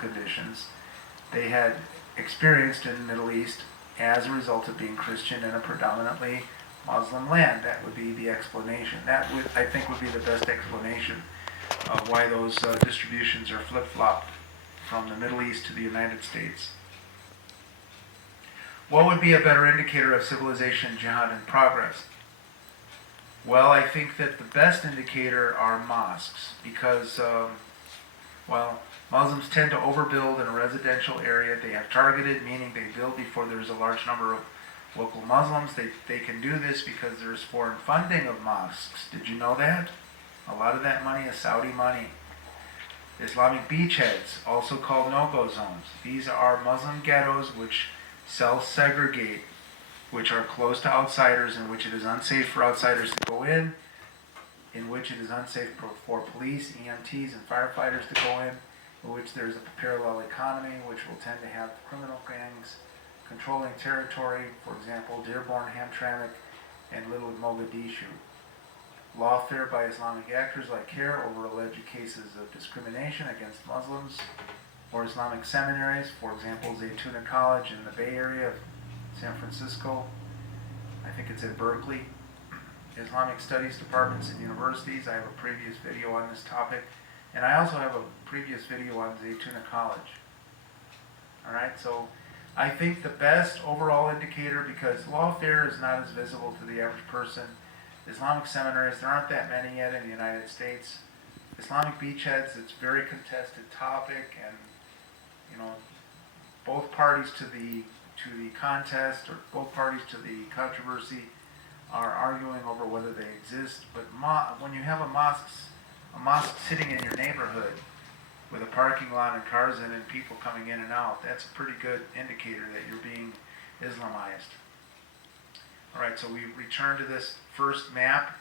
conditions they had experienced in the Middle East as a result of being Christian in a predominantly Muslim land. That would be the explanation. That would, I think, would be the best explanation of why those distributions are flip-flopped from the Middle East to the United States. What would be a better indicator of civilization, jihad, and progress? Well, I think that the best indicator are mosques because, Muslims tend to overbuild in a residential area. They have targeted, meaning they build before there's a large number of local Muslims. They can do this because there's foreign funding of mosques. Did you know that? A lot of that money is Saudi money. Islamic beachheads, also called no-go zones. These are Muslim ghettos which self-segregate, which are closed to outsiders, in which it is unsafe for outsiders to go in which it is unsafe for police, EMTs, and firefighters to go in which there's a parallel economy, which will tend to have criminal gangs controlling territory, for example, Dearborn, Hamtramck, and Little Mogadishu. Lawfare by Islamic actors like CARE over alleged cases of discrimination against Muslims, or Islamic seminaries, for example, Zaytuna College in the Bay Area of San Francisco. I think it's at Berkeley. Islamic studies departments in universities. I have a previous video on this topic. And I also have a previous video on Zaytuna College. Alright, so I think the best overall indicator, because lawfare is not as visible to the average person, Islamic seminaries, there aren't that many yet in the United States. Islamic beachheads, it's a very contested topic, and both parties to the contest, or both parties to the controversy, are arguing over whether they exist. But when you have a mosque sitting in your neighborhood with a parking lot and cars in it and people coming in and out, that's a pretty good indicator that you're being Islamized. Alright, so we return to this first map,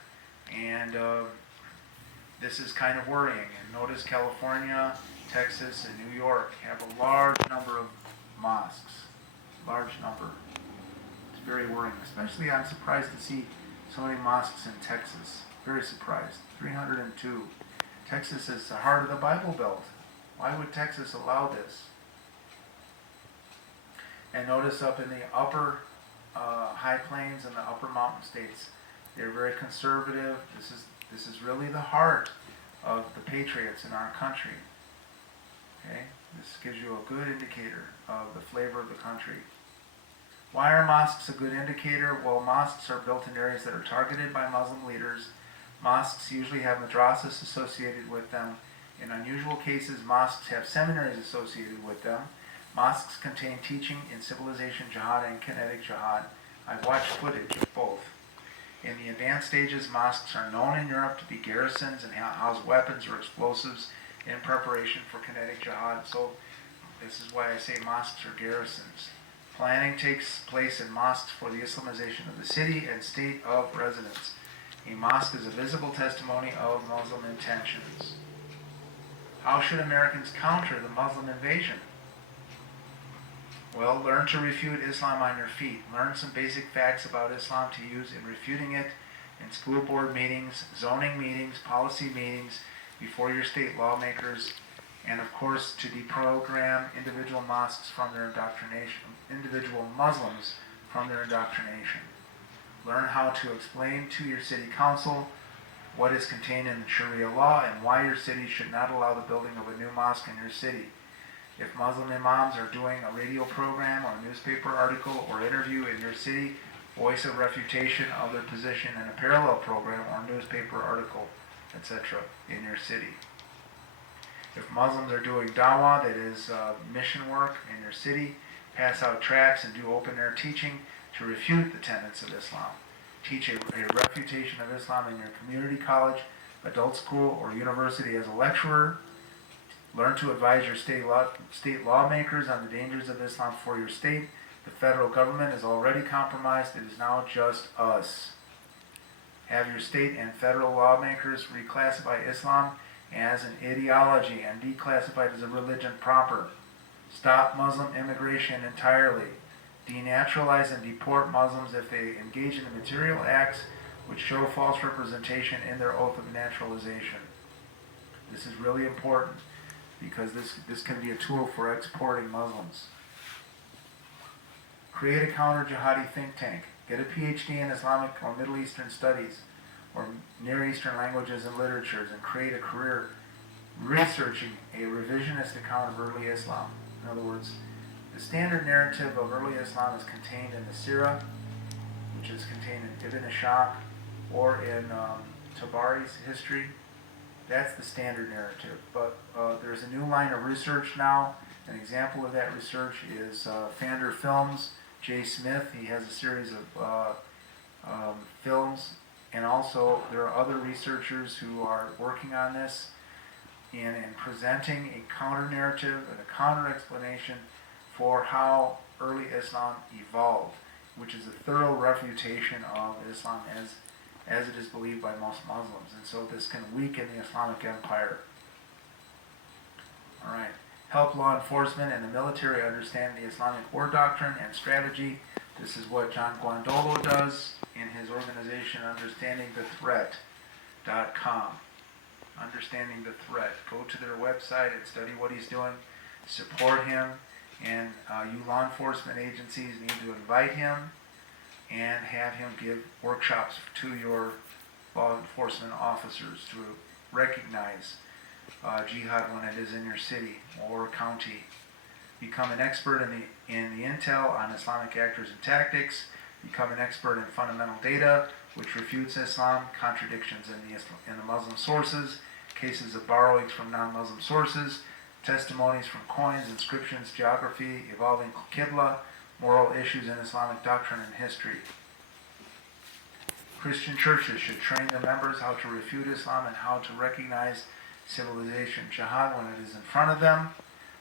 and this is kind of worrying. And notice California, Texas, and New York have a large number of mosques. Large number. It's very worrying. Especially, I'm surprised to see so many mosques in Texas. Very surprised. 302. Texas is the heart of the Bible Belt. Why would Texas allow this? And notice up in the upper high plains and the upper mountain states, they're very conservative. This is really the heart of the patriots in our country. Okay? This gives you a good indicator of the flavor of the country. Why are mosques a good indicator? Well, mosques are built in areas that are targeted by Muslim leaders. Mosques usually have madrasas associated with them. In unusual cases, mosques have seminaries associated with them. Mosques contain teaching in civilization jihad and kinetic jihad. I've watched footage of both. In the advanced stages, mosques are known in Europe to be garrisons and house weapons or explosives in preparation for kinetic jihad. So this is why I say mosques are garrisons. Planning takes place in mosques for the Islamization of the city and state of residence. A mosque is a visible testimony of Muslim intentions. How should Americans counter the Muslim invasion? Well, learn to refute Islam on your feet. Learn some basic facts about Islam to use in refuting it in school board meetings, zoning meetings, policy meetings, before your state lawmakers, and of course to deprogram individual mosques from their indoctrination, individual Muslims from their indoctrination. Learn how to explain to your city council what is contained in the Sharia law and why your city should not allow the building of a new mosque in your city. If Muslim imams are doing a radio program or a newspaper article or interview in your city, voice a refutation of their position in a parallel program or newspaper article, etc. in your city. If Muslims are doing dawah, that is mission work in your city, pass out tracts and do open-air teaching to refute the tenets of Islam. Teach a refutation of Islam in your community college, adult school, or university as a lecturer. Learn to advise your state lawmakers on the dangers of Islam for your state. The federal government is already compromised. It is now just us. Have your state and federal lawmakers reclassify Islam as an ideology and declassify it as a religion proper. Stop Muslim immigration entirely. Denaturalize and deport Muslims if they engage in the material acts which show false representation in their oath of naturalization. This is really important. because this can be a tool for exporting Muslims. Create a counter-jihadi think tank. Get a PhD in Islamic or Middle Eastern studies or Near Eastern languages and literatures, and create a career researching a revisionist account of early Islam. In other words, the standard narrative of early Islam is contained in the Sirah, which is contained in Ibn Ishaq, or in Tabari's history. That's the standard narrative. But there's a new line of research now. An example of that research is Fander Films, Jay Smith. He has a series of films. And also there are other researchers who are working on this and presenting a counter-narrative and a counter-explanation for how early Islam evolved, which is a thorough refutation of Islam as it is believed by most Muslims. And so this can weaken the Islamic Empire. All right. Help law enforcement and the military understand the Islamic war doctrine and strategy. This is what John Guandolo does in his organization, UnderstandingTheThreat.com. Understanding the Threat. Go to their website and study what he's doing. Support him. And you law enforcement agencies need to invite him and have him give workshops to your law enforcement officers to recognize jihad when it is in your city or county. Become an expert in the intel on Islamic actors and tactics. Become an expert in fundamental data, which refutes Islam, contradictions in the Muslim sources, cases of borrowings from non-Muslim sources, testimonies from coins, inscriptions, geography, evolving Qibla, moral issues in Islamic doctrine and history. Christian churches should train their members how to refute Islam and how to recognize civilization jihad when it is in front of them.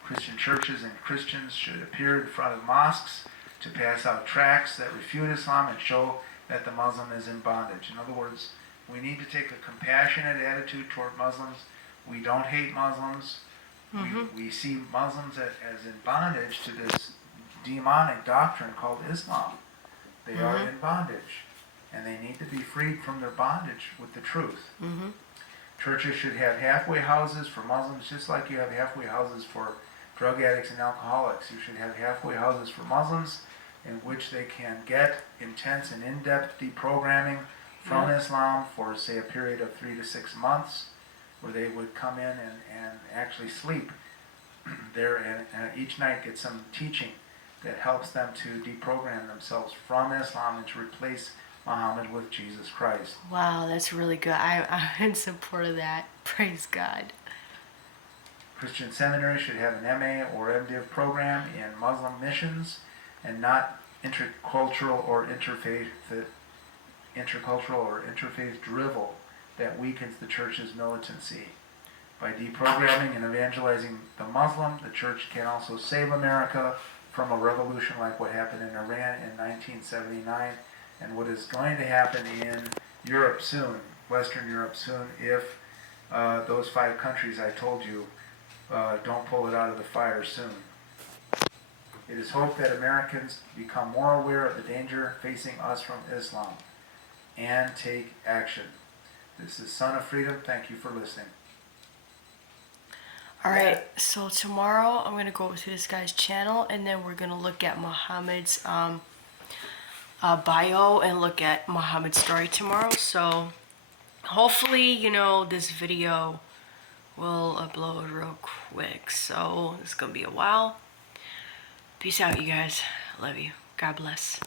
Christian churches and Christians should appear in front of mosques to pass out tracts that refute Islam and show that the Muslim is in bondage. In other words, we need to take a compassionate attitude toward Muslims. We don't hate Muslims. We see Muslims as in bondage to this demonic doctrine called Islam. They are in bondage, and they need to be freed from their bondage with the truth. Churches should have halfway houses for Muslims, just like you have halfway houses for drug addicts and alcoholics. You should have halfway houses for Muslims in which they can get intense and in-depth deprogramming from Islam for, say, a period of 3 to 6 months, where they would come in and actually sleep there and each night get some teaching that helps them to deprogram themselves from Islam and to replace Muhammad with Jesus Christ. Wow, that's really good. I'm in support of that. Praise God. Christian seminaries should have an MA or MDiv program in Muslim missions and not intercultural or interfaith drivel that weakens the church's militancy. By deprogramming and evangelizing the Muslim, the church can also save America from a revolution like what happened in Iran in 1979 and what is going to happen in Europe soon, Western Europe soon, if those 5 countries I told you don't pull it out of the fire soon. It is hoped that Americans become more aware of the danger facing us from Islam and take action. This is Son of Freedom. Thank you for listening. Alright, so tomorrow I'm going to go over to this guy's channel and then we're going to look at Muhammad's bio and look at Muhammad's story tomorrow. So hopefully, this video will upload real quick. So it's going to be a while. Peace out, you guys. Love you. God bless.